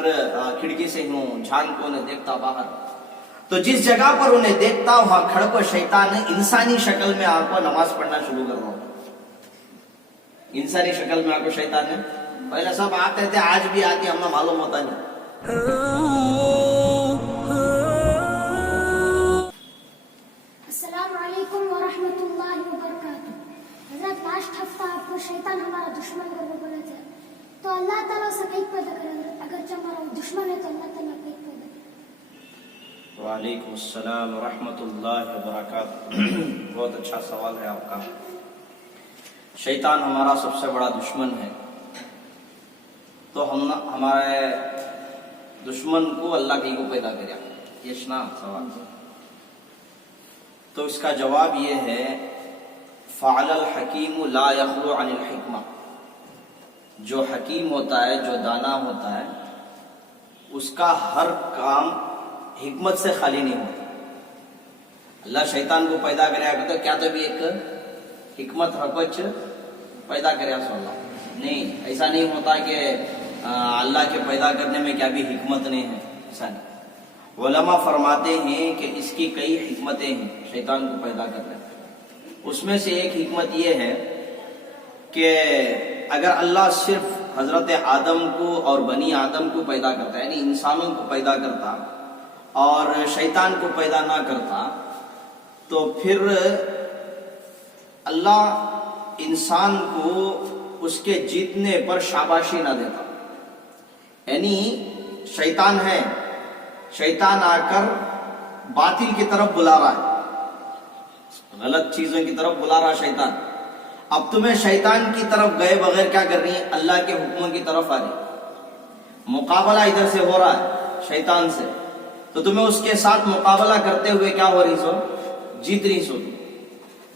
پھر کھڑکی سے یوں جھانک کو انہیں دیکھتا باہر. تو جس جگہ پر انہیں دیکھتا وہاں کھڑ کو شیطان انسانی شکل میں آپ کو نماز پڑھنا شروع کر رہا. انسانی شکل میں آپ کو شیطان نے پہلے سب آتے تھے, آج بھی آتی, ہمیں معلوم ہوتا نہیں. السلام علیکم ورحمۃ اللہ وبرکاتہ. حضرت لاسٹ ہفتہ آپ کو شیطان ہمارا دشمن کرنے بولا تھا, تو اللہ تعالیٰ سے کیک پیدا کریں, اگرچہ ہمارا دشمن ہے تو اللہ تعالیٰ کیک پیدا کریں. وعلیکم السلام ورحمۃ اللہ وبرکاتہ. بہت اچھا سوال ہے آپ کا. شیطان ہمارا سب سے بڑا دشمن ہے, تو ہم ہمارے دشمن کو اللہ کی کو پیدا کریا, یہ سوال. تو اس کا جواب یہ ہے, فعل الحکیم لا یخلو عن الحکمہ. جو حکیم ہوتا ہے, جو دانا ہوتا ہے, اس کا ہر کام حکمت سے خالی نہیں ہوتا. اللہ شیطان کو پیدا کریا تو کیا تو بھی ایک حکمت رکوچ پیدا کریا سو اللہ نہیں. ایسا نہیں ہوتا کہ اللہ کے پیدا کرنے میں کیا بھی حکمت نہیں ہے, ایسا نہیں. علماء فرماتے ہیں کہ اس کی کئی حکمتیں ہیں شیطان کو پیدا کرنے. اس میں سے ایک حکمت یہ ہے کہ اگر اللہ صرف حضرت آدم کو اور بنی آدم کو پیدا کرتا, یعنی انسانوں کو پیدا کرتا اور شیطان کو پیدا نہ کرتا, تو پھر اللہ انسان کو اس کے جیتنے پر شاباشی نہ دیتا. یعنی شیطان ہے, شیطان آ کر باطل کی طرف بلا رہا ہے, غلط چیزوں کی طرف بلا رہا شیطان. اب تمہیں شیطان کی طرف گئے بغیر کیا کر رہی ہے, اللہ کے حکموں کی طرف آ رہی. مقابلہ ادھر سے ہو رہا ہے شیطان سے, تو تمہیں اس کے ساتھ مقابلہ کرتے ہوئے کیا ہو رہی سو, جیت رہی سو.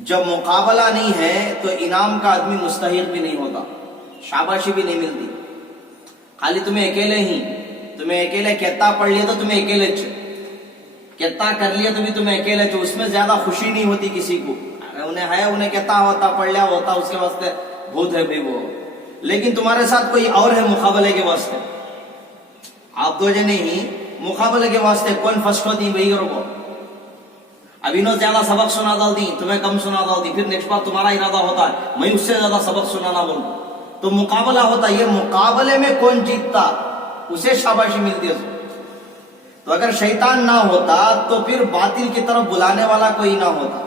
جب مقابلہ نہیں ہے تو انعام کا آدمی مستحق بھی نہیں ہوتا, شاباشی بھی نہیں ملتی. خالی تمہیں اکیلے کہتا پڑھ لیا تو تمہیں اکیلے کہتا کر لیا تو بھی تمہیں اکیلے اس میں زیادہ خوشی نہیں ہوتی کسی کو. انہیں کہتا ہوتا پڑھ لیا ہوتا, اس کے واسطے بہت ہے بھی وہ. لیکن تمہارے ساتھ کوئی اور ہے مقابلے کے واسطے, آپ دو جنے ہی مقابلے کے واسطے, کون فرسٹ ہوتی وہی کرو کو. ابھی نو زیادہ سبق سنا ڈال دی, تمہیں کم سنا ڈال دی, پھر نیکسٹ بار تمہارا ارادہ ہوتا ہے میں اس سے زیادہ سبق سنانا بولوں, تو مقابلہ ہوتا. یہ مقابلے میں کون جیتتا اسے شاباشی ملتی ہے. تو اگر شیطان نہ ہوتا تو پھر باطل کی طرف بلانے والا کوئی نہ ہوتا.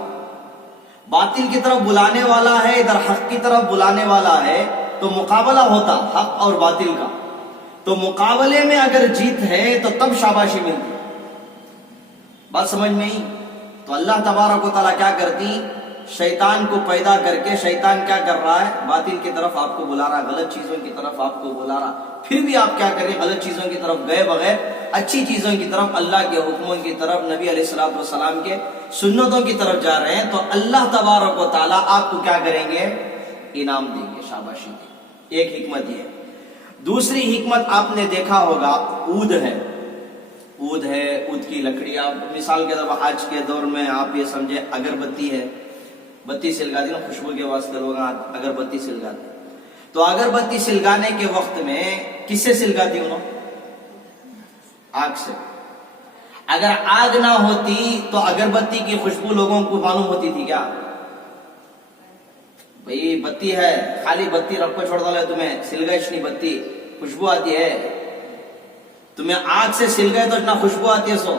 باطل کی طرف بلانے والا ہے, ادھر حق کی طرف بلانے والا ہے, تو مقابلہ ہوتا حق اور باطل کا. تو مقابلے میں اگر جیت ہے تو تب شاباشی ملتی. بات سمجھ میں ہی. تو اللہ تبارک و تعالیٰ کیا کرتی, شیطان کو پیدا کر کے, شیطان کیا کر رہا ہے, باطل کی طرف آپ کو بلا رہا, غلط چیزوں کی طرف آپ کو بلا رہا. پھر بھی آپ کیا کریں, غلط چیزوں کی طرف گئے بغیر اچھی چیزوں کی طرف, اللہ کے حکموں کی طرف, نبی علیہ الصلوۃ والسلام کے سنتوں کی طرف جا رہے ہیں, تو اللہ تبارک و تعالیٰ آپ کو کیا کریں گے, انعام دیں گے, شاباشی دیں گے. ایک حکمت یہ ہے. دوسری حکمت آپ نے دیکھا ہوگا, عود ہے. عود ہے, عود کی لکڑی. آپ مثال کے طور پر آج کے دور میں آپ یہ سمجھے اگربتی ہے, بتی سلگاتی نا, خوشبو کے واسطے لوگ اگربتی سلگاتے. تو اگربتی سلگانے کے وقت میں کس سے سلگاتی انہوں, آگ سے. اگر آگ نہ ہوتی تو اگربتی کی خوشبو لوگوں کو معلوم ہوتی تھی کیا؟ بھئی بتی ہے, خالی بتی رکھو چھوڑ دو, تمہیں سلگائش نہیں, بتی خوشبو آتی ہے. تمہیں آگ سے سل گئے تو اتنا خوشبو آتی ہے, سو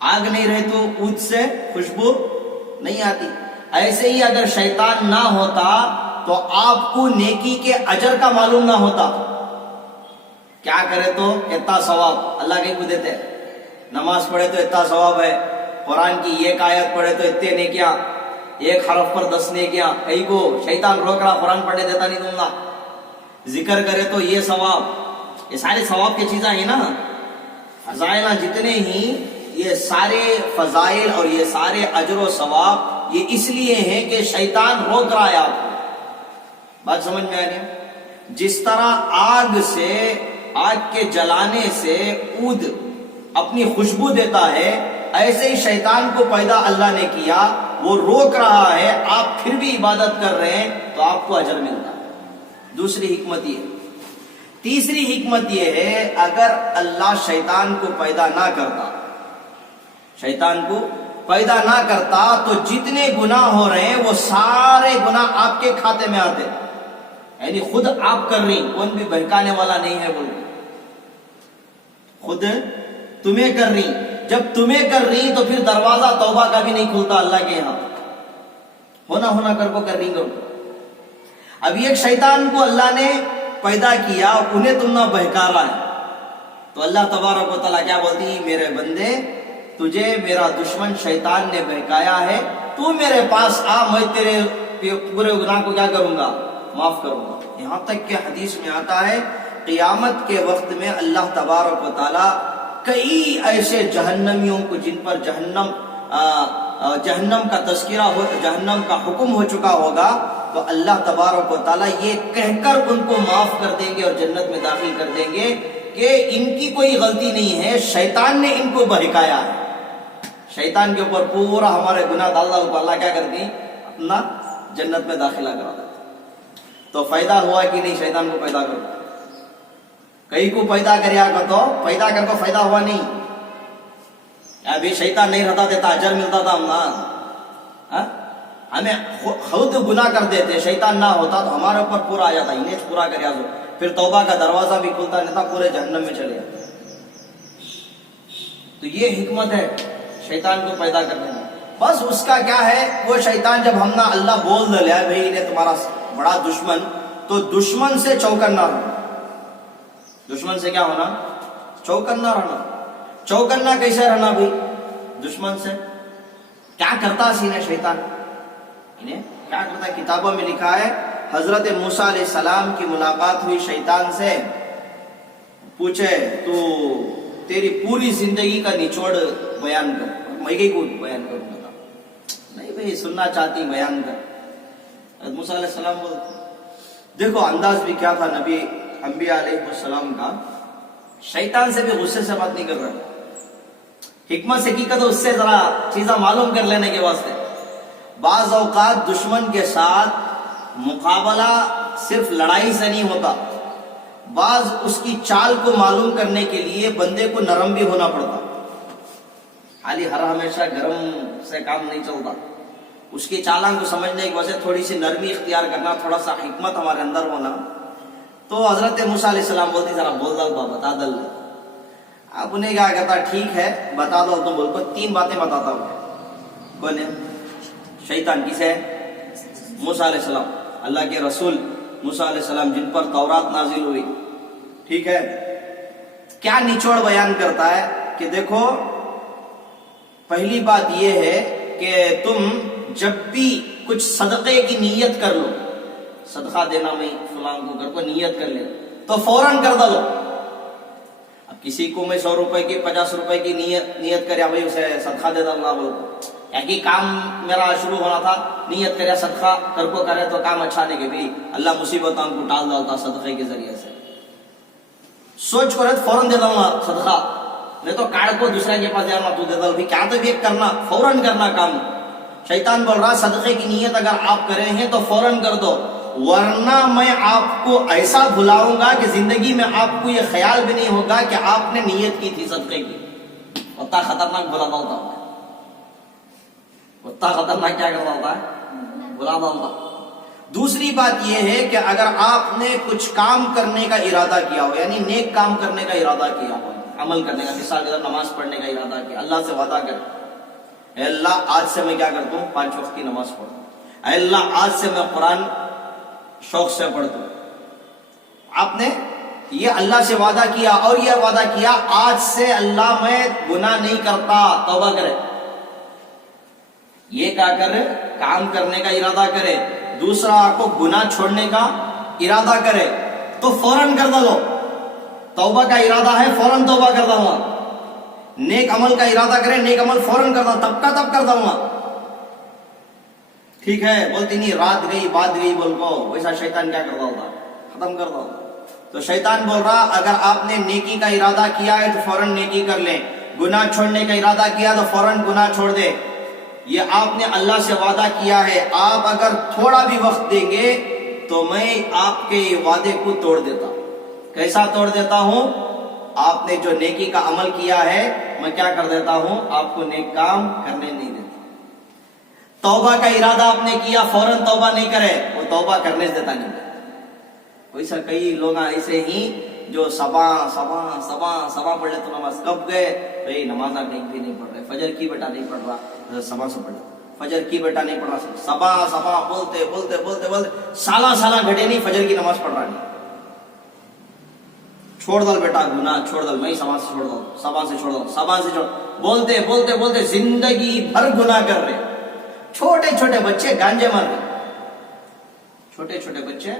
آگ نہیں رہے تو عود سے خوشبو نہیں آتی. ایسے ہی اگر شیطان نہ ہوتا تو آپ کو نیکی کے اجر کا معلوم نہ ہوتا. کیا کرے تو اتنا ثواب اللہ کے کو دیتے, نماز پڑھے تو اتنا ثواب ہے, قرآن کی ایک آیت پڑھے تو اتنے نیکیاں, ایک حرف پر 10 نیکیاں. کئی کو شیطان روک رہا, قرآن پڑھنے دیتا نہیں دوں گا, ذکر کرے تو یہ ثواب. یہ سارے ثواب کی چیزیں ہیں نا, فضائل جتنے ہی, یہ سارے فضائل اور یہ سارے اجر و ثواب یہ اس لیے ہیں کہ شیطان روک رہا ہے آپ کو. بات سمجھ میں آ رہی ہے؟ جس طرح آگ سے, آگ کے جلانے سے عود اپنی خوشبو دیتا ہے, ایسے ہی شیطان کو پیدا اللہ نے کیا, وہ روک رہا ہے, آپ پھر بھی عبادت کر رہے ہیں تو آپ کو اجر ملتا ہے. دوسری حکمت یہ, تیسری حکمت یہ ہے اگر اللہ شیطان کو پیدا نہ کرتا، شیطان کو پیدا نہ کرتا تو جتنے گناہ ہو رہے ہیں وہ سارے گناہ آپ کے کھاتے میں آتے، یعنی خود آپ کر رہی، کون بھی بہکانے والا نہیں ہے، بول خود تمہیں کر رہی، جب تمہیں کر رہی تو پھر دروازہ توبہ کا بھی نہیں کھلتا اللہ کے یہاں، ہونا کر کو کر رہی کرو۔ اب ایک شیطان کو اللہ نے پیدا کیا، انہیں تم نہ بہکا رہا ہے، تو اللہ تبارک و تعالیٰ کیا بولتی ہے، میرے بندے تجھے میرا دشمن شیطان نے بہکایا ہے، تو میرے پاس آ، میں تیرے پورے گناہ کو کیا کروں گا، معاف کروں گا۔ یہاں تک کہ حدیث میں آتا ہے قیامت کے وقت میں اللہ تبارک و تعالیٰ کئی ایسے جہنمیوں کو جن پر جہنم کا تذکرہ ہو، جہنم کا حکم ہو چکا ہوگا، تو اللہ تبارک و تعالیٰ یہ کہہ کر ان کو معاف کر دیں گے اور جنت میں داخل کر دیں گے کہ ان کی کوئی غلطی نہیں ہے، شیطان نے ان کو بہکایا ہے۔ شیطان کے اوپر پورا ہمارے گناہ ڈال ڈال کو اللہ کیا کرتی ہے، اپنا جنت میں داخلہ کرا دیتا۔ تو فائدہ ہوا کہ نہیں شیطان کو پیدا کرو، کئی کو پیدا کریا کر تو پیدا کر کو فائدہ ہوا نہیں، ابھی شیطان نہیں رہتا دیتا اجر ملتا تھا ہم نا، ہمیں خود گناہ کر دیتے، شیطان نہ ہوتا تو ہمارے اوپر پورا آ جاتا، انہیں پورا کریا دو، پھر توبہ کا دروازہ بھی کھلتا نہیں تھا، پورے جہنم میں چلے جاتے۔ تو یہ حکمت ہے شیطان کو پیدا کرنے میں۔ بس اس کا کیا ہے، وہ شیطان جب ہم نہ اللہ بول دے لیا بھائی انہیں تمہارا بڑا دشمن، تو دشمن سے چوکن نہ رہنا، دشمن سے کیا ہونا، چوکن نہ رہنا۔ چوکن نہ کیسے رہنا بھائی دشمن سے، کیا کرتا سینے شیطان، انہیں کیا کرتا ہے، کتابوں میں لکھا ہے حضرت موسیٰ علیہ السلام کی ملاقات ہوئی شیطان سے، پوچھے تو تیری پوری زندگی کا نچوڑ بیان کر، میں کئی کو بیان کروں گا، نہیں بھائی سننا چاہتی بیان کر۔ حضرت موسیٰ علیہ السلام بولتے، دیکھو انداز بھی کیا تھا نبی انبیاء علیہ السلام کا، شیطان سے بھی غصے سے بات نہیں کر رہا، حکمت سے کی کہ اس سے ذرا چیزیں معلوم کر لینے کے واسطے۔ بعض اوقات دشمن کے ساتھ مقابلہ صرف لڑائی سے نہیں ہوتا، بعض اس کی چال کو معلوم کرنے کے لیے بندے کو نرم بھی ہونا پڑتا، خالی ہر ہمیشہ گرم سے کام نہیں چلتا، اس کی چالوں کو سمجھنے کی وجہ تھوڑی سی نرمی اختیار کرنا، تھوڑا سا حکمت ہمارے اندر ہونا۔ تو حضرت موسیٰ علیہ السلام بولتی ذرا بول دل با بتا دل، اب انہیں کیا کہتا ٹھیک ہے بتا دو، تم بول کو 3 باتیں بتاتا ہوں۔ کون ہے شیطان، کسے، موسیٰ علیہ السلام، اللہ کے رسول موسیٰ علیہ السلام جن پر تورات نازل ہوئی، ٹھیک ہے، کیا نچوڑ بیان کرتا ہے کہ دیکھو پہلی بات یہ ہے کہ تم جب بھی کچھ صدقے کی نیت کر لو، صدقہ دینا میں فلان کو کر کو نیت کر لے تو فوراً کر دو۔ اب کسی کو میں 100 روپے کی 50 روپے کی نیت کریا بھائی اسے صدقہ دے دوں گا، بول ایک کام میرا شروع ہونا تھا، نیت کریا صدقہ کر کو کرے تو کام اچھا نہیں کہ بھی اللہ مصیبتوں کو ٹال ڈالتا صدقے کے ذریعے سے، سوچ کر فوراً دے دوں گا صدقہ، نہیں تو کاٹ کو دوسرے کے پاس جانا تو دے دو، کیا تو بھی کرنا، فوراً کرنا کام۔ شیطان بول رہا صدقے کی نیت اگر آپ کرے ہیں تو فوراً کر دو، ورنہ میں آپ کو ایسا بھلاؤں گا کہ زندگی میں آپ کو یہ خیال بھی نہیں ہوگا کہ آپ نے نیت کی تھی صدقے کی۔ اتنا خطرناک بھلاتا ہوتا ہے، اتنا خطرناک کیا کرتا ہوتا ہے، بھلاتا ہوتا۔ دوسری بات یہ ہے کہ اگر آپ نے کچھ کام کرنے کا ارادہ کیا ہو، یعنی نیک کام کرنے کا ارادہ کیا ہو، عمل کرنے کا، مثال کے طور نماز پڑھنے کا ارادہ کیا، اللہ سے وعدہ کر، اے اللہ آج سے میں کیا کرتا ہوں 5 وقت کی نماز پڑھتا ہوں، اے اللہ آج سے میں قرآن شوق سے پڑھتا ہوں، آپ نے یہ اللہ سے وعدہ کیا اور یہ وعدہ کیا آج سے اللہ میں گناہ نہیں کرتا، توبہ کرے، یہ کیا کرے، کام کرنے کا ارادہ کرے، دوسرا آپ کو گناہ چھوڑنے کا ارادہ کرے تو فوراً کر دو، توبہ کا ارادہ ہے فوراً توبہ کر دوں گا، نیک عمل کا ارادہ کرے نیک عمل فوراً کر دوں، تب کا تب کر دوں گا، ٹھیک ہے، بولتی نہیں رات گئی بات گئی بول کو، ویسا شیطان کیا کرتا ہوتا، ختم کر دو۔ تو شیطان بول رہا اگر آپ نے نیکی کا ارادہ کیا ہے تو فوراً نیکی کر لیں، گناہ چھوڑنے کا ارادہ کیا تو فوراً گناہ چھوڑ دے، یہ آپ نے اللہ سے وعدہ کیا ہے، آپ اگر تھوڑا بھی وقت دیں گے تو میں آپ کے وعدے کو توڑ دیتا، कैसा तोड़ देता हूं, आपने जो नेकी का अमल किया है मैं क्या कर देता हूं, आपको नेक काम करने नहीं देता। तौबा का इरादा आपने किया, फौरन तौबा नहीं करे, वो तौबा करने से देता नहीं। वैसा कई लोग ऐसे ही जो सबा सबा सबा सबा पढ़ ले तो नमाज कब गए, भाई नमाज आप भी नहीं पढ़ रहे, फजर की बेटा नहीं पढ़ रहा, सबा से पढ़, फजर की बेटा नहीं पढ़ रहा, सबा सबा बोलते बोलते बोलते बोलते साला साला घटे नहीं, फजर की नमाज पढ़ रहा नहीं। छोड़ दल बेटा गुना, छोड़ दल, मैं समाज से छोड़ दो, सबा से छोड़ दो, सबा से छोड़, बोलते बोलते बोलते जिंदगी भर गुनाह कर रहे। छोटे छोटे बच्चे गांजे मर रहे, छोटे छोटे बच्चे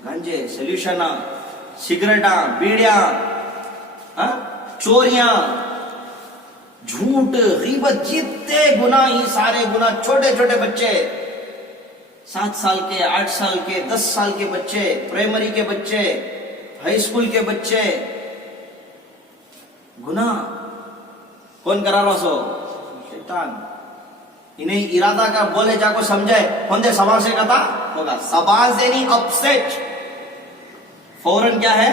गांजे, सोल्यूशन, सिगरेटा, बीड़िया, चोरियां, झूठ, गीबत, जितने गुनाह ही सारे गुनाह, छोटे छोटे बच्चे, 7 साल के, 8 साल के, 10 साल के बच्चे, प्राइमरी के बच्चे, हाई स्कूल के बच्चे, गुनाह कौन करा रहा सो, शैतान। इन्हें इरादा कर बोले जाको समझे, होंदे सभा से कथा होगा, सभा से नहीं, अपसेट, फौरन क्या है,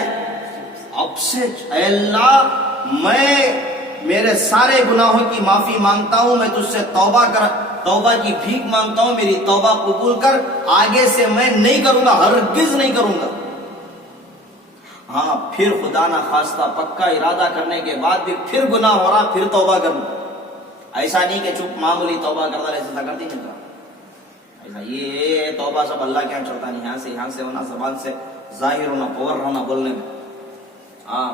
अपसेट। अल्लाह मैं मेरे सारे गुनाहों की माफी मांगता हूं, मैं तुझसे तौबा की भीख मांगता हूं, मेरी तौबा कबूल कर, आगे से मैं नहीं करूंगा, हरगिज नहीं करूंगा। हाँ, फिर खुदा ना खास्ता पक्का इरादा करने के बाद भी फिर गुनाह हो रहा, फिर तौबा करूं। ऐसा नहीं कि चुप मामूली तौबा करता रहे, ऐसा करती नहीं करता। ऐसा ये तौबा सब अल्लाह के यहाँ चलता नहीं, यहाँ से होना, जबान से जाहिर होना, पवर होना बोलने में। हाँ,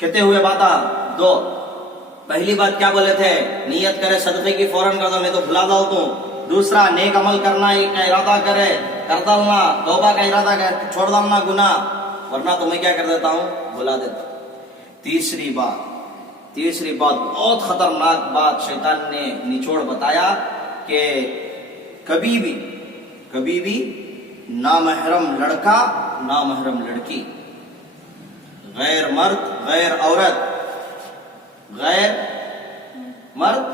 कितने हुए बात, 2। पहली बात क्या बोले थे, नियत करे सदक़े की फौरन कर दो, मैं तो भुला दो तू। दूसरा, नेक अमल करना का इरादा करे, कर डालना, तौबा का इरादा करे, छोड़ डालना गुनाह, वरना तो मैं क्या कर देता हूं, भुला देता। तीसरी बात बहुत खतरनाक बात शैतान ने निचोड़ बताया कि कभी भी नामहरम लड़का, नामहरम लड़की, गैर मर्द गैर औरत, गैर मर्द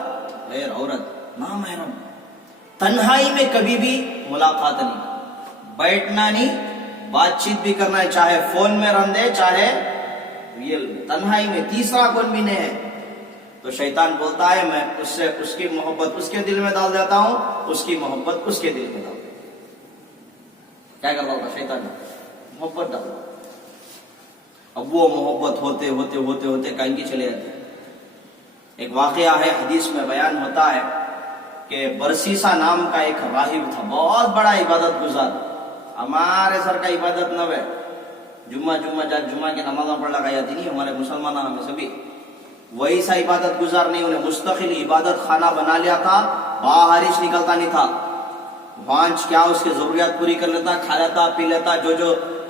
गैर औरत, नामहरम, तन्हाई में कभी भी मुलाकात नहीं, बैठना नहीं, बातचीत भी करना है, चाहे फोन में रंदे चाहे रियल में, तन्हाई में, तीसरा कौन भी नहीं है। तो शैतान बोलता है मैं उससे उसकी मोहब्बत उसके दिल में डाल देता हूं, उसकी मोहब्बत उसके दिल में डाल देता हूं। क्या करता होता शैतान, मोहब्बत डाल, अब वो मोहब्बत होते होते होते होते कहीं की चले जाते। एक वाकया है, हदीस में बयान होता है कि बरसीसा नाम का एक राहिब था, बहुत बड़ा इबादत गुजार, हमारे सर का इबादत न है, जुम्मा की नमाज़ पढ़ लगाई जाती नहीं हमारे मुसलमान में सभी, वही सा इबादत गुजार नहीं, उन्हें मुस्तकिल इबादत खाना बना लिया था, बाहर ही निकलता नहीं था, वांच क्या उसकी जरूरियात पूरी कर लेता, खा लेता पी लेता, जो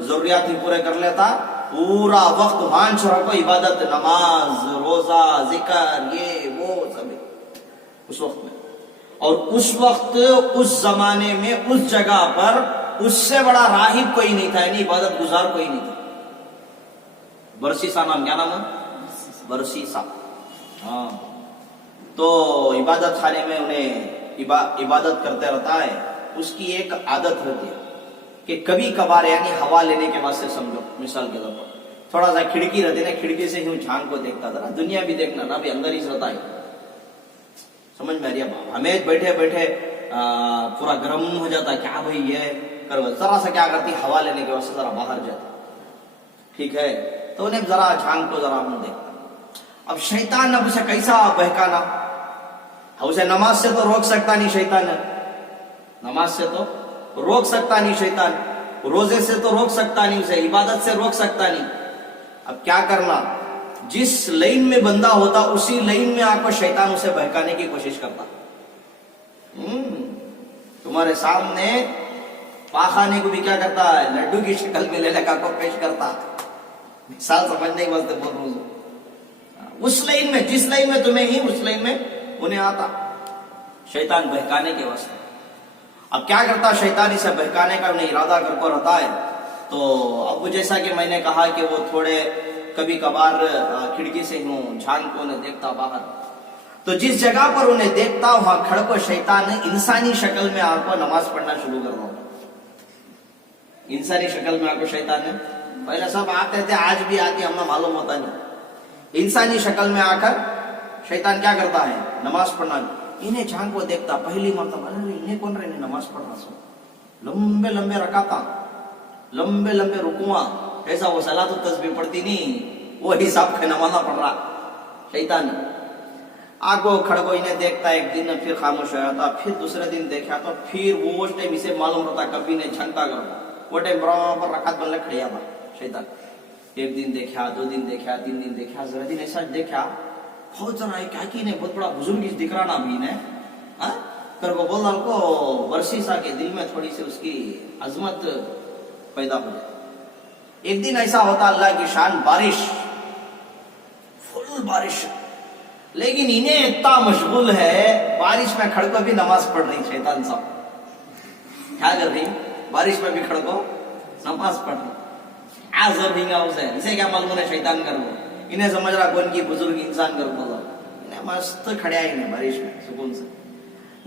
जरूरियात ही पूरे कर लेता, पूरा वक्त वांच रखो इबादत, नमाज, रोजा, जिक्र, ये वो सभी उस वक्त में। और उस वक्त, उस जमाने में, उस जगह पर उससे बड़ा राहिब कोई नहीं था, यानी इबादत गुजार कोई नहीं था। बरसीसा नाम, क्या नाम है, बरसीसा। हाँ, तो इबादत खाने में उन्हें इबादत करते रहता है। उसकी एक आदत होती है कि कभी कभार, यानी हवा लेने के वास्ते समझो, मिसाल के तौर पर थोड़ा सा खिड़की रहती है ना, खिड़की से ही झांक को देखता था ना, दुनिया भी देखना ना, भी अंदर ही रहता है, समझ में आ रही है। हमें बैठे बैठे पूरा गर्म हो जाता है, क्या भाई ये कर, जरा सा क्या करती, हवा लेने के वास्ते जरा बाहर जाता, ठीक है, तो उन्हें जरा झांक को जरा हम देखता। अब शैतान अब उसे कैसा बहकाना, उसे नमाज से तो रोक सकता नहीं शैतान, नमाज से तो रोक सकता नहीं शैतान, रोजे से तो रोक सकता नहीं, उसे इबादत से रोक सकता नहीं। अब क्या करना, जिस लाइन में बंदा होता उसी लाइन में आपको शैतान उसे बहकाने की कोशिश करता। तुम्हारे सामने पाखाने को भी क्या करता है, लड्डू की शक्ल में लेने का को पेश करता, मिसाल समझने के वास्ते बोल रहा हूं। उस लाइन में, जिस लाइन में तुम्हें ही, उस लाइन में उन्हें आता शैतान बहकाने के वास्ते। अब क्या करता शैतान, इसे बहकाने का उन्हें इरादा करके रहता है। तो अब जैसा कि मैंने कहा कि वो थोड़े कभी कभार खिड़की से हूं झांक को उन्हें देखता बाहर, तो जिस जगह पर उन्हें देखता वहां खड़ को शैतान इंसानी शक्ल में आकर नमाज पढ़ना शुरू कर रहा, इंसानी शक्ल में आकर शैतान पहले सब आते थे, आज भी आते, हमें मालूम होता नहीं। इंसानी शक्ल में आकर शैतान क्या करता है, नमाज पढ़ना। इन्हें झांक को देखता, पहली मरतबा, अरे इन्हें कौन रहे नमाज पढ़ रहा सो, लंबे लंबे रकाता, लंबे लंबे रुकुआ, ऐसा वो सलात तस्बीह पढ़ती नहीं, वो हिसाब का नमाज़ा पढ़ रहा शैतान। आगो खड़गो इन्हें देखता, एक दिन फिर खामोश हो जाता, फिर दूसरे दिन देखा तो फिर वो टाइम इसे मालूम रहता, कभी ने झंका करता, वो टाइम बराबर रकात बल्ले खड़े आता शैतान। एक दिन देखा, 2 दिन देखा, 3 दिन देखा, जरा दिन ऐसा देखा, बहुत जरा क्या की नहीं, बहुत बड़ा बुजुर्ग दिख रहा ना अभी ने, कर वो बोल को वर्षी सा के दिल में थोड़ी सी उसकी अजमत पैदा हो जाए। एक दिन ऐसा होता, अल्लाह की शान, बारिश, फुल बारिश, लेकिन इन्हें इतना मशगूल है, बारिश में खड़को भी नमाज पढ़ रही शैतान साहब। क्या कर रही, बारिश में भी खड़को नमाज पढ़ रही। आजर भिंगा उसे, इसे क्या मालूम है शैतान कर वो, इन्हें समझ रहा कौन की बुजुर्ग इंसान कर बोला, इन्हें मस्त खड़े इन्हें बारिश में सुकून से,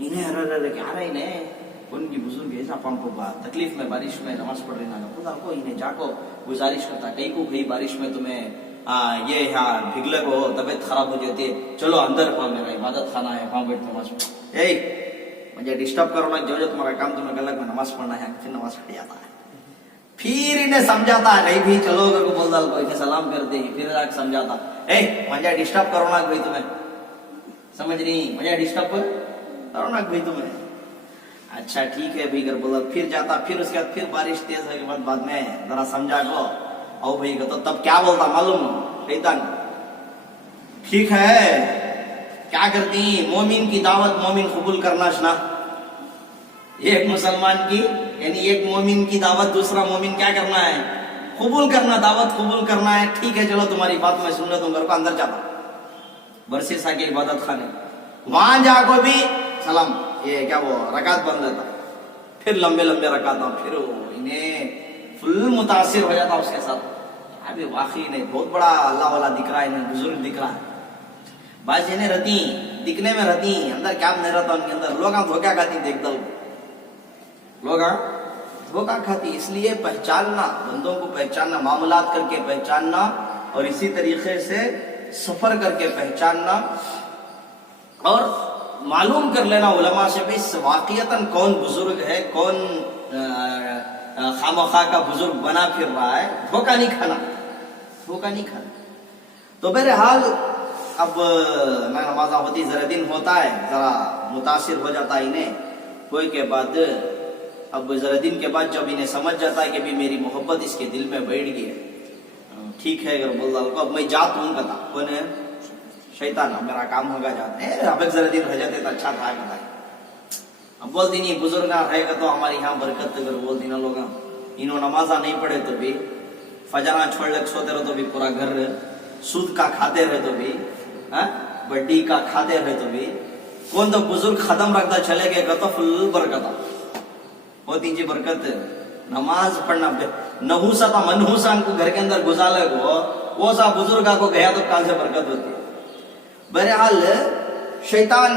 इन्हें अरे क्या रहा इन्हें कौन की बुजुर्ग ऐसा पंप तकलीफ में बारिश में नमाज पढ़ रही ना, खुदा को इन्हें जाको गुजारिश करता, कहीं को कहीं बारिश में तुम्हें ये यहाँ भिगले को तबीयत खराब हो जाती है, चलो अंदर वहां मेरा इबादत खाना है, वहां बैठ नमाज मुझे डिस्टर्ब करो ना, जो तुम्हारा काम तुम्हें गलत में नमाज पढ़ना है, फिर नमाज पढ़ जाता है। फिर इन्हें समझाता है, नहीं भी चलो अगर को बोल डाल को इन्हें सलाम करते हैं, फिर आके समझाता, मुझे डिस्टर्ब करो ना कोई तुम्हें, समझ नहीं, मुझे डिस्टर्ब करो ना कोई तुम्हें, अच्छा ठीक है भाई कर बोला, फिर जाता, फिर उसके बाद फिर बारिश तेज होने के बाद में जरा समझा को आओ भाई का, तो तब क्या बोलता मालूम शैतान, ठीक है क्या करती, मोमिन की दावत मोमिन कबूल करना ना, एक मुसलमान की यानी एक मोमिन की दावत दूसरा मोमिन क्या करना है, कबूल करना, दावत कबूल करना है, ठीक है चलो तुम्हारी बात मैं सुन लेता हूँ, घर को अंदर जाता बरसी सा के इबादत खाने, वहां जाको भी सलाम, ये क्या वो रकात बन लेता, फिर लंबे लंबे रकात, फिर इन्हें फुल मुतासिर हो जाता उसके साथ, अभी वाकई नहीं बहुत बड़ा अल्लाह वाला दिख रहा है, इन्हें बुजुर्ग दिख रहा है, बाज इन्हें रहती दिखने में रहती, अंदर क्या नहीं रहता उनके अंदर, लोग धोखा खाती, देख दो लोग धोखा खाती। इसलिए पहचानना, बंदों को पहचानना, मामलात करके पहचानना, और इसी तरीके से सफर करके पहचानना, और मालूम कर लेना उलमा से भी वाकईतन कौन बुजुर्ग है, कौन खामखा का बुजुर्ग बना फिर रहा है, धोखा नहीं खाना, धोखा नहीं खाना। तो बहरहाल अब नमाजा होती, जरा दिन होता है, जरा मुतासिर हो जाता है इन्हें, कोई के बाद अब जरा दिन के बाद जब इन्हें समझ जाता है कि भी मेरी मोहब्बत इसके दिल में बैठ गई है, ठीक है अगर बोल रहा अब मैं जात हूँ कथा, कौन है शैतान, अब मेरा काम होगा जाते, अब जरा दिन रह जाते तो अच्छा था कथा, अब बोल दी नहीं बुजुर्ग रहेगा तो हमारी यहाँ बरकत, अगर बोल दी ना लोग इन्हों नमाजा नहीं पढ़े तो भी, फजरा छोड़ ले सोते रहो तो भी, पूरा घर सूद का खाते रहे तो भी, बड्डी का खाते रहे तो भी, कौन तो बुजुर्ग खत्म रखता चले गए तो फुल बरकत होती जी, बरकत नमाज पढ़ना, नहूसा था मनहूसा को घर के अंदर गुजारे को, वो सा बुजुर्ग को गया तो काल से बरकत होती है। बहरहाल शैतान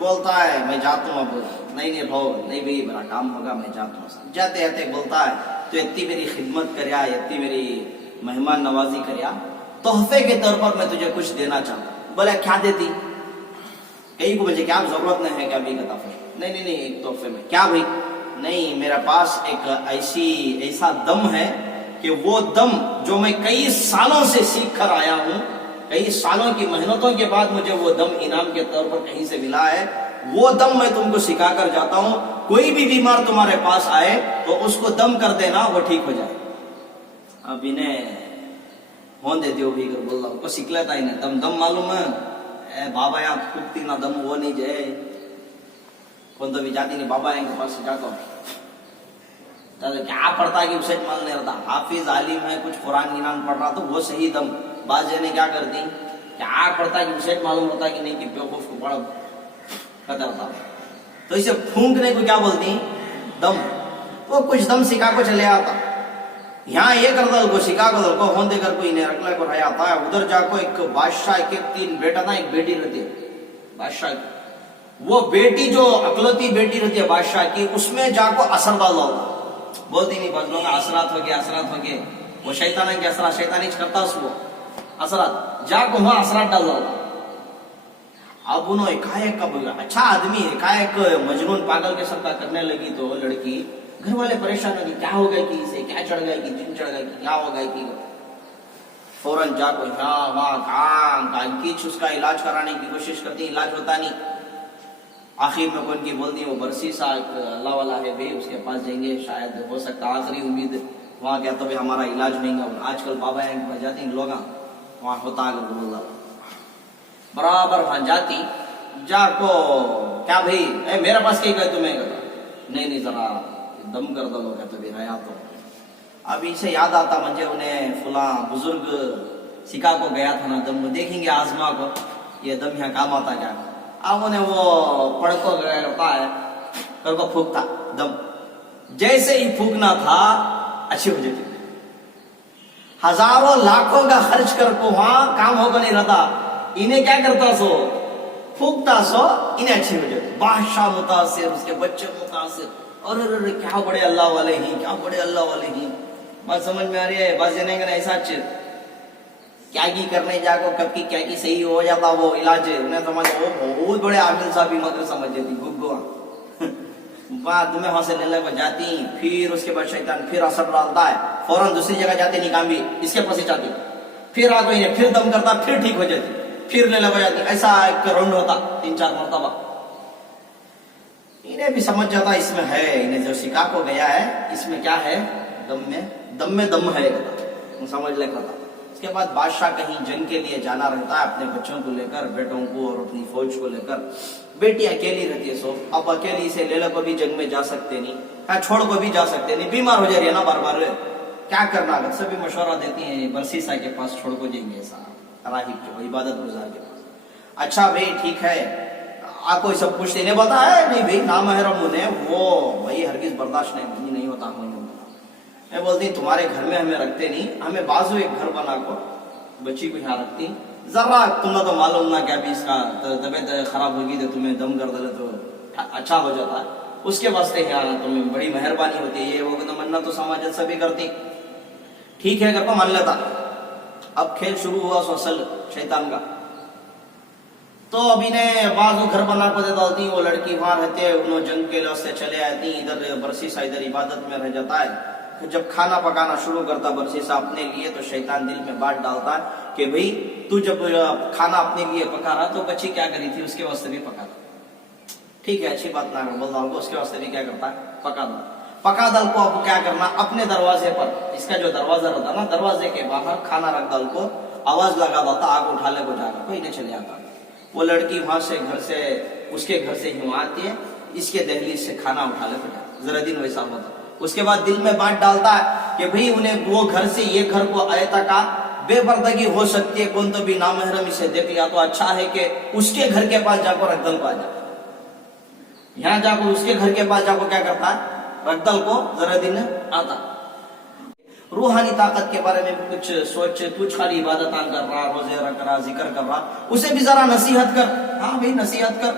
बोलता है मैं जाता हूँ, अब नहीं भाव नहीं भाई मेरा काम होगा मैं जाता हूँ, जाते जाते बोलता है तो इतनी मेरी खिदमत करिया, इतनी मेरी मेहमान नवाजी करिया, तोहफे के तौर पर मैं तुझे कुछ देना चाहता। बोले क्या देती, कहीं को मुझे क्या जरूरत नहीं है क्या भी कता, नहीं एक तोहफे में क्या भाई, नहीं मेरे पास एक ऐसा दम है कि वो दम जो मैं कई सालों से सीख कर आया हूँ, कई सालों की मेहनतों के बाद मुझे वो दम इनाम के तौर पर कहीं से मिला है, वो दम मैं तुमको सिखा कर जाता हूँ, कोई भी बीमार तुम्हारे पास आए तो उसको दम कर देना, वो ठीक हो जाए। अब इन्हें होन देते हो भी कर बोल रहा सीख लेता इन्हें दम मालूम है, बाबा यहाँ फूकती ना दम वो नहीं जाए, कौन तो भी जाती नहीं बाबा के पास जाता तो क्या पढ़ता है कि उसे माल नहीं रहता, हाफिज आलिम है कुछ कुरान गिनान पढ़ रहा तो वो सही दम, बाज ने क्या करती क्या पढ़ता है कि उसे मालूम होता कि नहीं कि बेवकूफ को पढ़ करता, तो इसे फूंकने को क्या बोलती दम, वो कुछ दम सिखा को चले आता, यहाँ ये कर दल को सिखा को दल को हों देकर कोई इन्हें रखले को रहा आता है, उधर जाको एक बादशाह के 3 बेटा था, एक बेटी रहती है बादशाह की, वो बेटी जो अकलौती बेटी रहती है बादशाह की, उसमें जाको असर डाल होगा, बोलती नहीं बदलो ना असरात हो गए वो शैतान के असरा शैतानी करता उसको असरात जाको वहां असरात डाल रहा। अब उन्होंने एकाएक कब अच्छा आदमी एकाएक मजनून पागल के सबका करने लगी तो लड़की, घर वाले परेशान हो गए, क्या हो गया कि इसे क्या चढ़ गया कि जिन चढ़ गया कि क्या हो गया कि फौरन जाको यहाँ वहां काम की उसका इलाज कराने की कोशिश करती, इलाज होता नहीं। आखिर में कौन की बोलती वो बरसी सा अल्लाह वाला है भाई, उसके पास जाएंगे शायद हो सकता आखिरी उम्मीद वहां क्या तो भाई हमारा इलाज नहीं होगा। आजकल बाबा यहाँ जाती लोग वहां होता अगर बोल बराबर वहां जाती जाको क्या भाई मेरे पास कहीं गए तुम्हें नहीं जरा दम कर दो लोग तो भी रहा तो अब इसे याद आता मुझे उन्हें फुला बुजुर्ग सिखा को गया था ना दम देखेंगे आजमा को ये दम यहाँ काम आता क्या। अब उन्हें वो पड़को करता है कर को फूकता दम, जैसे ही फूकना था अच्छी हो जाती। हजारों लाखों का खर्च कर को वहां काम होगा नहीं रहता, इन्हें क्या करता सो फूकता सो इन्हें अच्छी हो जाती। बादशाह मुतासिर, उसके बच्चे मुतासिर, और क्या बड़े अल्लाह वाले ही, क्या बड़े अल्लाह वाले ही। बात समझ में आ रही है? बस जने ऐसा क्या की करने जाको कब की क्या की सही हो जाता वो इलाज उन्हें समझ वो बहुत बड़े आमिल साहब मगर समझ जाती गुग्गुआ बाद में वहां से लेने को जाती। फिर उसके बाद शैतान फिर असर डालता है, फौरन दूसरी जगह जाते नहीं काम भी इसके पास ही चाहती, फिर आगे इन्हें फिर दम करता, फिर ठीक हो जाती, फिर ले लगा जाती। ऐसा एक राउंड होता 3-4 मरतबा। इन्हें भी समझ जाता इसमें है, इन्हें जो सिखा को गया है इसमें क्या है, दम में दम है, समझ लेता था। उसके बाद बादशाह कहीं जंग के लिए जाना रहता है अपने बच्चों को लेकर, बेटों को और अपनी फौज को लेकर। बेटी अकेली रहती है, सो अब अकेली से लेला को भी जंग में जा सकते नहीं, क्या छोड़ को भी जा सकते नहीं, बीमार हो जा रही है ना बार बार, क्या करना। अगर सभी मशवरा देती हैं बरसीसा के पास छोड़ को जाएंगे, ऐसा राहिब के इबादत गुजार के पास। अच्छा भाई ठीक है, आपको सब कुछ नहीं पता है, नहीं भाई नामहरम उन्हें वो भाई हरगिज बर्दाश्त नहीं होता। मैं बोलती तुम्हारे घर में हमें रखते नहीं, हमें बाजू एक घर बना को बच्ची को यहाँ रखती, जरा तुम्हें तो मालूम ना क्या भी इसका तबीयत खराब होगी तो तुम्हें दम कर दे तो अच्छा हो जाता है, उसके वास्ते यहाँ तुम्हें बड़ी मेहरबानी होती है। ये वो तो मन्ना तो समाज सभी करती, ठीक है करता मान लेता। अब खेल शुरू हुआ असल शैतान का। तो अभी ने बाजू घर बना को दे डालती, वो लड़की वहां रहते, उन्होंने जंग के लिए चले आती, इधर बरसीसा इधर इबादत में रह जाता है। जब खाना पकाना शुरू करता बरसीसा अपने लिए, तो शैतान दिल में बात डालता है कि भाई तू जब खाना अपने लिए पका रहा तो बच्ची क्या करी थी उसके वास्ते भी पका दो। ठीक है अच्छी बात ना बोल रहा हूँ, उसके वास्ते भी क्या करता है पका दो। पका दल को अब क्या करना, अपने दरवाजे पर, इसका जो दरवाजा रहता ना दरवाजे के बाहर खाना रख दल को आवाज लगा देता, आग उठा ले को जाकर कोई नहीं चले आता। वो लड़की वहां से घर से उसके घर से ही आती है, इसके दहलीज से खाना उठा ले को जाता, जरा दिन वैसा होता। उसके बाद दिल में बात डालता है कि भाई उन्हें वो घर से ये घर को आयता का बेपर्दगी हो सकती है, कौन तो भी नामहरम इसे देख लिया तो अच्छा है कि उसके घर के पास जाकर रखदल को आ जाए। यहाँ जाकर उसके घर के पास जाकर क्या करता है रखदल को जरा दिन आता। रूहानी ताकत के बारे में कुछ सोच, कुछ खाली इबादत कर रहा, रोजे रख रहा, जिक्र कर रहा, उसे भी जरा नसीहत कर। हाँ भाई नसीहत कर,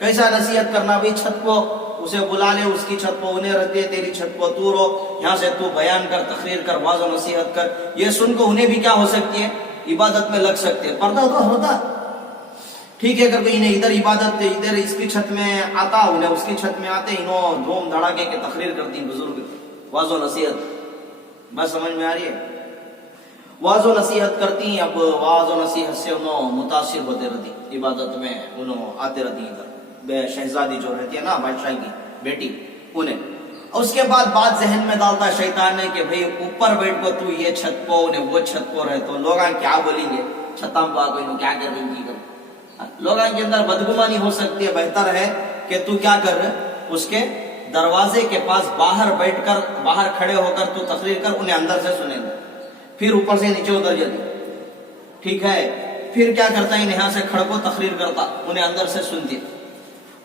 कैसा नसीहत करना भाई, छत को उसे बुला ले, उसकी छत पर उन्हें रख दे, तेरी छत पर तू रो, यहाँ से तू बयान कर, तकरीर कर, वाज़ और नसीहत कर। ये सुन को उन्हें भी क्या हो सकती है इबादत में लग सकते हैं, पर्दा तो होता ठीक है। करके इन्हें इधर इबादत इधर इसकी छत में आता, उन्हें उसकी छत में आते, इन्हों धूम धड़ाके के तकरीर करती बुजुर्ग, वाज़ और नसीहत। बस समझ में आ रही है? वाज़ और नसीहत करती, अब वाज़ और नसीहत से उन्होंने मुतासिर होते रहती, इबादत में उन्होंने आते रहती इधर शहजादी जो रहती है ना बादशाह की बेटी उन्हें। उसके बाद बात जहन में डालता है शैतान ने कि भाई ऊपर बैठ को तू ये छत को उन्हें वो छत को रहे तो लोग क्या बोलेंगे, छताम को क्या कर रही है, लोग के अंदर बदगुमानी हो सकती है। बेहतर है कि तू क्या कर उसके दरवाजे के पास बाहर बैठकर, बाहर खड़े होकर तू तकरीर कर, उन्हें अंदर से सुनेंगे, फिर ऊपर से नीचे उतर जाती। ठीक है, फिर क्या करता है यहाँ से खड़को तकरीर करता, उन्हें अंदर से सुनती।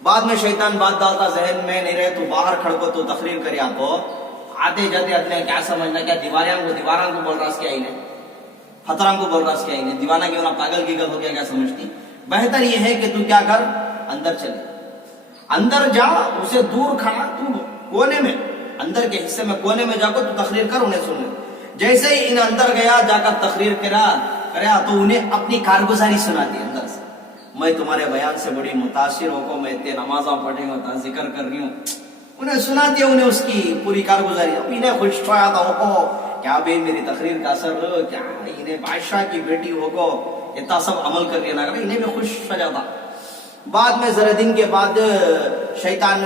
बाद में शैतान बात डालता जहन में, नहीं रहे तू बाहर खड़को तू तकरीर करिए, आपको आते जाते अपने क्या समझना, क्या दीवारां को बोल रहा क्या इन्हें, खतरा को बोल रहा क्या इन्हें, दीवाना क्यों ना पागल की गल हो गया क्या समझती। बेहतर यह है कि तू क्या कर अंदर चले, अंदर जा, उसे दूर खड़ा तू कोने में, अंदर के हिस्से में कोने में जाकर तू तकरीर कर, उन्हें सुन ले। جیسے ہی ان اندر گیا جا کر تقریر کرا تو انہیں اپنی کارگزاری سناتی اندر سے، میں تمہارے بیان سے بڑی متاثر ہو کو، میں اتنے نمازاں پڑھی ہوں، ذکر کر رہی ہوں، انہیں سناتی ہے انہیں اس کی پوری کارگزاری. اب انہیں خوش ہوا تھا ہو کیا بھائی میری تقریر کا اثر کیا، انہیں بادشاہ کی بیٹی ہو کو اتنا سب عمل کر لینا، انہیں بھی خوش ہو جاتا. بعد میں ذرا دن کے بعد شیطان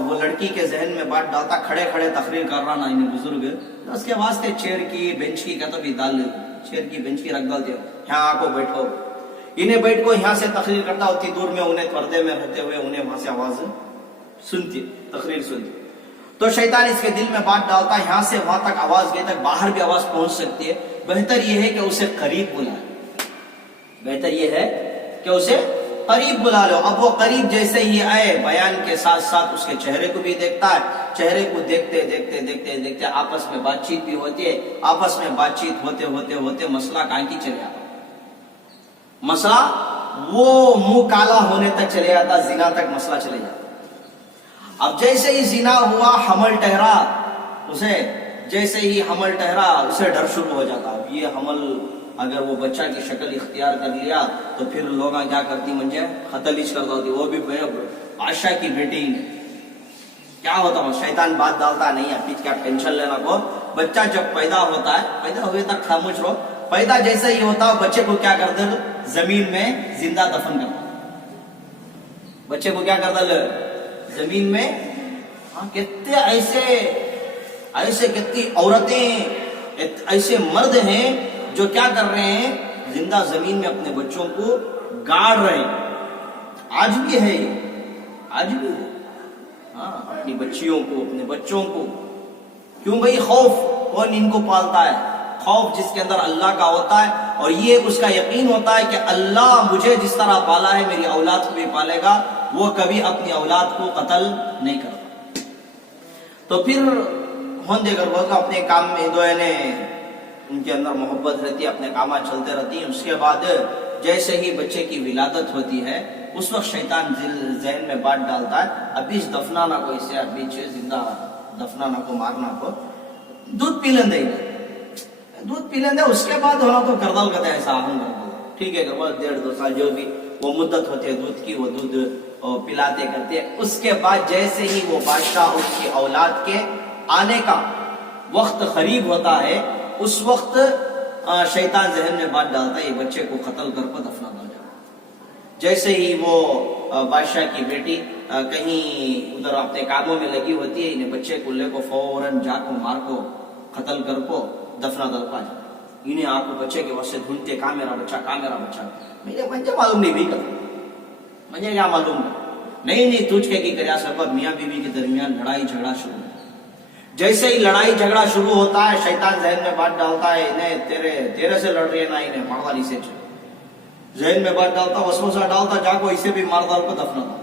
وہ لڑکی کے ذہن میں بات ڈالتا، کھڑے کھڑے تقریر کر رہا نا انہیں بزرگ، اس کے واسطے چیئر کی بینچ کی کہتا بھی ڈال، چیئر کی بینچ کی رکھ ڈالتے ہو، یہاں آ کو بیٹھو، انہیں بیٹھ کو یہاں سے تقریر کرتا ہوتی دور میں، انہیں پردے میں رہتے ہوئے انہیں وہاں سے آواز سنتی، تقریر سنتی. تو شیطان اس کے دل میں بات ڈالتا، یہاں سے وہاں تک آواز گئی تک باہر بھی آواز پہنچ سکتی ہے، بہتر یہ ہے کہ اسے قریب بلائے، بہتر یہ ہے کہ اسے قریب بلا لو. اب وہ قریب جیسے ہی آئے، بیان کے ساتھ ساتھ اس کے چہرے کو بھی دیکھتا ہے، چہرے کو دیکھتے دیکھتے دیکھتے دیکھتے آپس میں بات چیت بھی ہوتی ہے، آپس میں بات چیت ہوتے ہوتے ہوتے مسئلہ کہاں کی چلے آتا، مسئلہ وہ منہ کالا ہونے تک چلے آتا، زنا تک مسئلہ چلے جاتا. اب جیسے ہی زنا ہوا، حمل ٹھہرا اسے، جیسے ہی حمل ٹھہرا اسے ڈر شروع ہو جاتا. اب یہ حمل اگر وہ بچہ کی شکل اختیار کر لیا تو پھر لوگ کیا کرتی، منجھے قتل ہی کر دیتی، وہ بھی بادشاہ کی بیٹی. کیا ہوتا ہے، شیطان بات ڈالتا نہیں، ابھی کیا ٹینشن لینا کو، بچہ جب پیدا ہوتا ہے، پیدا ہوئے تک خاموش رہو، پیدا جیسے ہی ہوتا بچے کو کیا کر دے، زمین میں زندہ دفن کر دے، بچے کو کیا کر دے زمین میں. کتنے ایسے کتنی عورتیں، ایسے مرد ہیں جو کیا کر رہے ہیں، زندہ زمین میں اپنے بچوں کو گاڑ رہے ہیں. آج بھی ہے، آج بھی ہے. اپنی بچیوں کو، اپنے بچوں کو، کیوں بھائی، خوف کون ان کو پالتا ہے، خوف جس کے اندر اللہ کا ہوتا ہے، اور یہ اس کا یقین ہوتا ہے کہ اللہ مجھے جس طرح پالا ہے میری اولاد کو بھی پالے گا، وہ کبھی اپنی اولاد کو قتل نہیں کرتا. تو پھر ہون دے کر بہت اپنے کام میں دو ان کے اندر محبت رہتی ہے، اپنے کام چلتے رہتی ہیں. اس کے بعد جیسے ہی بچے کی ولادت ہوتی ہے اس وقت شیطان ذہن میں بات ڈالتا ہے، ابھی دفنانا کو، اسے ابھی زندہ دفنانا کو، مارنا کو، دودھ پی لیں دے، دودھ پی لیں دے. اس کے بعد ہونا تو کردال کرتا ہے ایسا ہم ٹھیک ہے، 1.5-2 سال جو بھی وہ مدت ہوتی ہے دودھ کی، وہ دودھ پلاتے کرتے. اس کے بعد جیسے ہی وہ بادشاہ اس کی اولاد کے آنے کا وقت قریب ہوتا ہے، اس وقت شیطان ذہن میں بات ڈالتا ہے، یہ بچے کو قتل کر کو دفنا دو. جیسے ہی وہ بادشاہ کی بیٹی کہیں ادھر اپنے کاموں میں لگی ہوتی ہے، انہیں بچے کو لے کو فوراً جا کو مار کو قتل کر کو دفنا دل پا جاتا. انہیں آپ کو بچے کے واسطے ڈھونڈتے، کہاں میرا بچہ، کہاں میرا بچہ. مجھے معلوم نہیں بھی کرتا، مجھے کیا معلوم نہیں تجھ کے کی کریا سبب میاں بیوی کے درمیان لڑائی جھگڑا شروع ہوتا. جیسے ہی لڑائی جھگڑا شروع ہوتا ہے، شیطان ذہن میں بات ڈالتا ہے، انہیں تیرے سے لڑ رہی ہے نا، انہیں مار والی سے ذہن میں بات ڈالتا، وسوسہ ڈالتا، جا کو اسے بھی مار ڈال کو دفنا دو.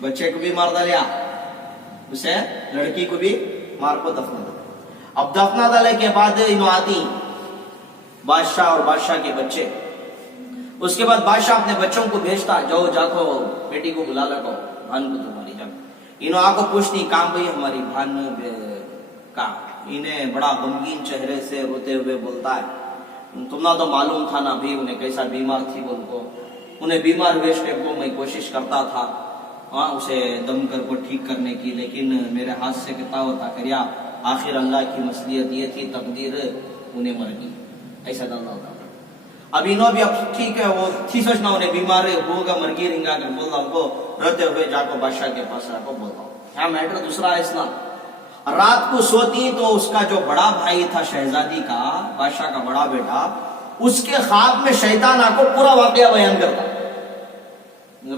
بچے کو بھی مار ڈالیا، اسے لڑکی کو بھی مار کو دفنا دو. اب دفنا ڈالے کے بعد انہوں آتی بادشاہ اور بادشاہ کے بچے. اس کے بعد بادشاہ اپنے بچوں کو بھیجتا، جاؤ جا کو بیٹی کو بلا لگو، بھان کو تمہاری جا. انہوں آ کو پوچھتی، کام بھئی ہماری بھان کا. انہیں بڑا غمگین چہرے سے روتے ہوئے بولتا ہے، تم نہ تو معلوم تھا نا بھی انہیں کیسا بیمار تھی، بول کو انہیں بیمار ہوئے اسٹیپ کو میں کوشش کرتا تھا اسے دم کر کو ٹھیک کرنے کی، لیکن میرے ہاتھ سے کتا ہوتا کریا، آخر اللہ کی مصلیت یہ تھی، تقدیر انہیں مر گئی. ایسا ڈالنا ہوتا. اب انہوں بھی اب ٹھیک ہے، وہ تھی سوچنا انہیں بیمار ہوگا، مرگی رنگا کر بول رہا ان کو رہتے ہوئے جا کو بادشاہ کے پاس کو بول رہا ہوں. کیا میٹر دوسرا ہے اس نا. رات کو سوتی تو اس کا جو بڑا بھائی تھا شہزادی کا، بادشاہ کا بڑا بیٹا، اس کے خواب میں شیطان آ کو پورا واقعہ بیان کرتا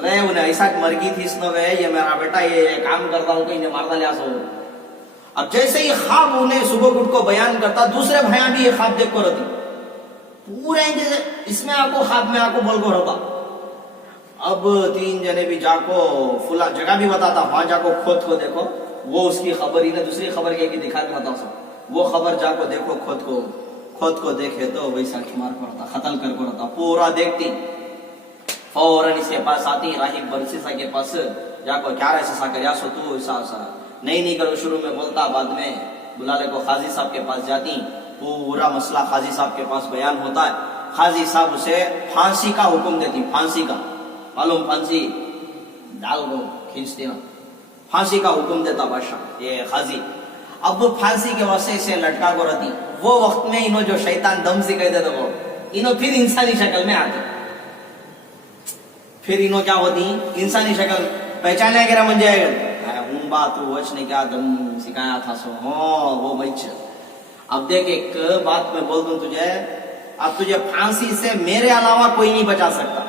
رہے، انہیں ایسا مرگی تھی اس نے، یہ میرا بیٹا یہ کام کرتا ہوں کہ انہیں مارتا لیا سو. اب جیسے ہی خواب انہیں صبح اٹھ کو بیان کرتا، دوسرے بھائیاں بھی یہ خواب دیکھ کو رہتی پورے جیسے اس میں آپ کو خواب میں آپ کو بول کو رہتا. اب 3 جنے بھی جا کو فلا جگہ بھی بتاتا، وہاں جا کو کھود کو دیکھو، وہ اس کی خبر، انہیں دوسری خبر کی دکھا کے رہتا سب، وہ خبر جا کو دیکھو، کھود کو دیکھے تو ویسا مار کو رہتا، قتل کر کو رہتا. پورا دیکھتی، فوراً اس کے پاس آتی، راہب برسیسا کے پاس جا کو، کیا ایسا سا کریا سو تو ایسا نہیں کرو. شروع میں بولتا، بعد میں بلا لے کو قاضی صاحب کے پاس جاتی، पूरा मसला काजी साहब के पास बयान होता है। काजी साहब उसे फांसी का हुक्म देती, फांसी का, मालूम फांसी डाल को खींच देना, फांसी का हुक्म देता बादशाह ये काजी। अब वो फांसी के वजह से लटका को रहती, वो वक्त में इन्हों जो शैतान दम से कह देते वो इन्हों फिर इंसानी शक्ल में आती, फिर इन्हों क्या होती इंसानी शक्ल पहचाने के मन जाएगा बात वच ने क्या दम सिखाया था सो हो वो बच। अब देख एक बात मैं बोल दूं तुझे, अब तुझे फांसी से मेरे अलावा कोई नहीं बचा सकता,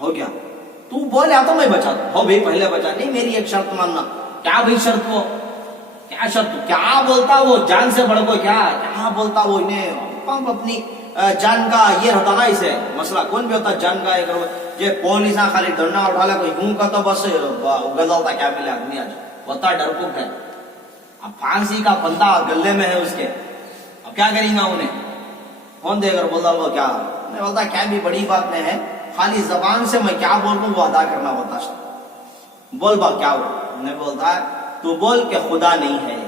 हो गया तू बोले तो मैं बचा दूं, हो भाई पहले बचा, नहीं मेरी एक शर्त मानना। क्या भाई शर्त? वो क्या शर्त? क्या बोलता वो जान से बढ़ को, क्या बोलता वो इन्हें अपनी जान का ये रहता ना, इसे मसला कौन भी होता जान का ये पुलिस खाली डंडा उठा कोई यूं का तो बस गलता क्या मिले आदमी आज होता डरपोक है। अब फांसी का बंदा गले में है उसके, अब क्या करेंगे उन्हें कौन देकर बोलता वो क्या, मैं बोलता क्या भी बड़ी बात नहीं है, खाली जबान से मैं क्या बोल रहा वो अदा करना होता है। बोल बा क्या हो, मैं बोलता है तू बोल के खुदा नहीं है,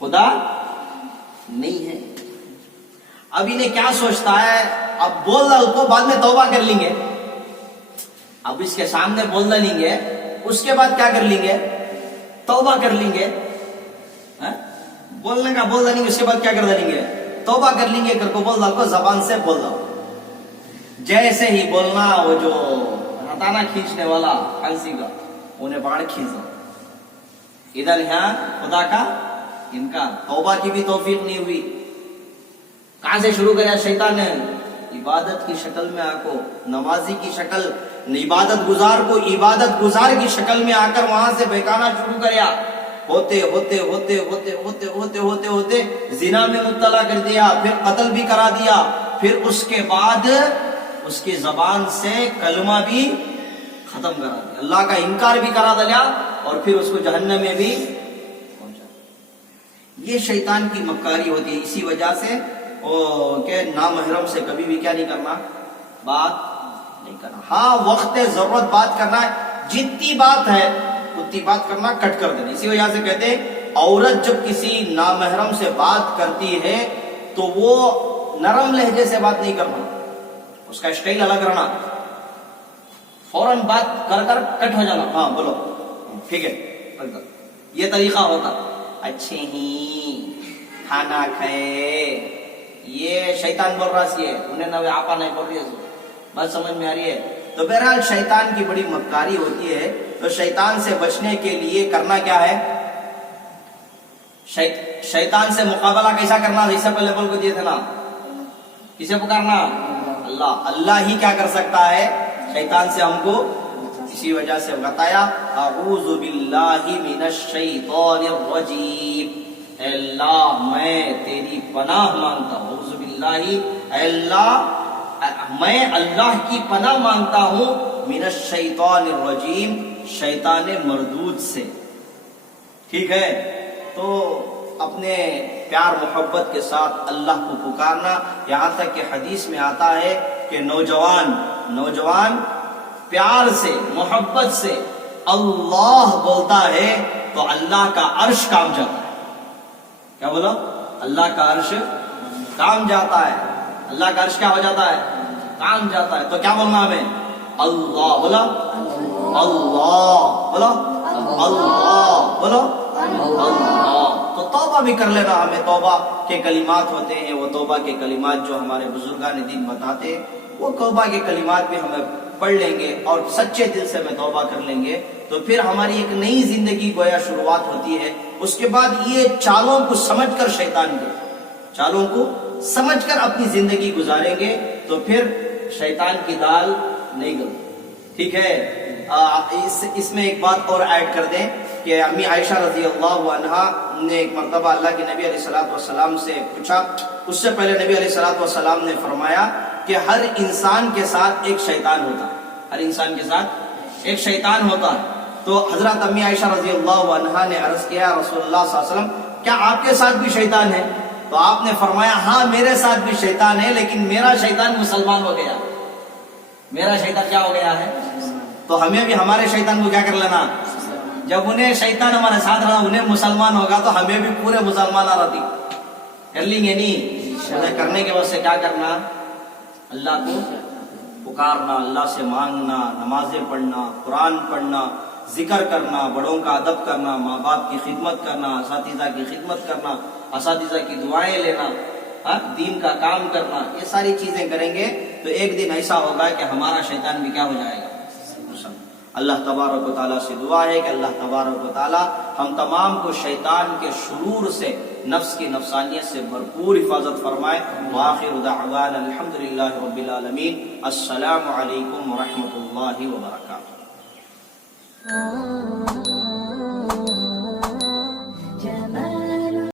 खुदा नहीं है। अब इन्हें क्या सोचता है, अब बोल डाल को बाद में तौबा कर लेंगे, अब इसके सामने बोल डालेंगे उसके बाद क्या कर लेंगे, तौबा कर लेंगे, बोलने का बोल डालेंगे उसके बाद क्या कर डालेंगे, तौबा कर लेंगे, कर को बोल डाल को जबान से बोल दो। जैसे ही बोलना वो जो हटाना खींचने वाला फांसी का उन्हें पकड़ खींच दो, इधर यहाँ खुदा का इनका तौबा की भी तौफीक नहीं हुई। कहां से शुरू किया शैतान ने, इबादत की शक्ल में आको, नमाजी की शक्ल, इबादत गुजार को इबादत गुजार की शक्ल में आकर वहां से बहकाना शुरू किया। होते होते होते होते होते होते होते होते जिना में मुब्तला कर दिया, फिर कत्ल भी करा दिया, फिर उसके बाद उसकी जबान से कलमा भी खत्म करा दिया, अल्लाह का इनकार भी करा दिया, और फिर उसको जहन्नम में भी पहुंचा। ये शैतान की मक्कारी होती है। इसी वजह से के नामहरम से कभी भी क्या नहीं करना, बात नहीं करना। हाँ वक्त जरूरत बात करना है, जितनी बात है उतनी बात करना, कट कर देना। इसी वजह से कहते हैं औरत जब किसी नामहरम से बात करती है तो वो नरम लहजे से बात नहीं करना, उसका स्टाइल अलग रहना, फौरन बात कर कर कट हो जाना, हाँ बोलो ठीक है, ये तरीका होता। अच्छे ही खाना खाए, ये शैतान बोल रहा है, उन्हें नवे आपा नहीं बोल रही है, बात समझ में आ रही है। तो बहरहाल शैतान की बड़ी मक्कारी होती है। तो शैतान से बचने के लिए करना क्या है, शैतान से मुकाबला कैसा करना, जैसे पहले बोल को दिए थे ना, किसे पुकारना, अल्लाह। अल्लाह ही क्या कर सकता है शैतान से हमको, इसी वजह से बताया अऊज़ु बिल्लाहि मिनश शैतानिर रजीम, अल्लाह मैं तेरी पनाह मांगता हूँ, अऊज़ु बिल्लाहि, अल्लाह मैं अल्लाह की पनाह मांगता हूँ, मिनश शैतानिर रजीम, शैतान मरदूद से। ठीक है, तो अपने प्यार मोहब्बत के साथ अल्लाह को पुकारना। यहाँ तक कि हदीस में आता है कि नौजवान प्यार से मोहब्बत से अल्लाह बोलता है तो अल्लाह का अर्श काम जाता है। क्या बोलो, अल्लाह का अर्श काम जाता है, अल्लाह का अर्श क्या हो जाता है, काम जाता है। तो क्या बोलना हमें, अल्लाह बोला, अल्लाह बोलो, अल्लाह बोलो, अल्लाह। तो तौबा भी कर लेना हमें, तौबा के कलिमात होते हैं, वो तौबा के कलिमात जो हमारे बुजुर्गान दीन बताते हैं, वो तौबा के कलिमात भी हमें पढ़ लेंगे और सच्चे दिल से हमें तौबा कर लेंगे, तो फिर हमारी एक नई जिंदगी गोया शुरुआत होती है। उसके बाद ये चालों को समझकर, शैतान के चालों को समझकर अपनी जिंदगी गुजारेंगे तो फिर शैतान की दाल नहीं गलती। ठीक है, इसमें एक बात और ऐड कर दें कि अम्मी आयशा रजी अल्लाह अन्हा ने एक मर्तबा अल्लाह के नबी अलैहिस्सलातु वस्सलाम से पूछा। उससे पहले नबी अलैहिस्सलातु वस्सलाम ने फरमाया कि हर इंसान के साथ एक शैतान होता है, हर इंसान के साथ एक शैतान होता है। तो हजरत अम्मी आयशा रजी अल्लाह अन्हा ने अर्ज किया, रसूलुल्लाह सल्लल्लाहु अलैहि वसल्लम क्या आपके साथ भी शैतान है? तो आपने फरमाया हाँ मेरे साथ भी शैतान है, लेकिन मेरा शैतान मुसलमान हो गया, मेरा शैतान क्या हो गया है। तो हमें भी हमारे शैतान को क्या कर लेना, जब उन्हें शैतान हमारे साथ रहा, उन्हें मुसलमान होगा तो हमें भी पूरे मुसलमान रहती। کر لیں گے نہیں؟ مطلب کرنے کے بعد سے کیا کرنا؟ اللہ کو پکارنا، اللہ سے مانگنا، نمازیں پڑھنا، قرآن پڑھنا، ذکر کرنا، بڑوں کا ادب کرنا، ماں باپ کی خدمت کرنا، اساتذہ کی خدمت کرنا، اساتذہ کی دعائیں لینا، دین کا کام کرنا، یہ ساری چیزیں کریں گے تو ایک دن ایسا ہوگا کہ ہمارا شیطان بھی کیا ہو جائے گا؟ اللہ تبارک و تعالیٰ سے دعا ہے کہ اللہ تبارک و تعالیٰ ہم تمام کو شیطان کے شرور سے، نفس کی نفسانیت سے بھرپور حفاظت فرمائے۔ وآخر دعوانا الحمدللہ رب العالمین۔ السلام علیکم ورحمۃ اللہ وبرکاتہ۔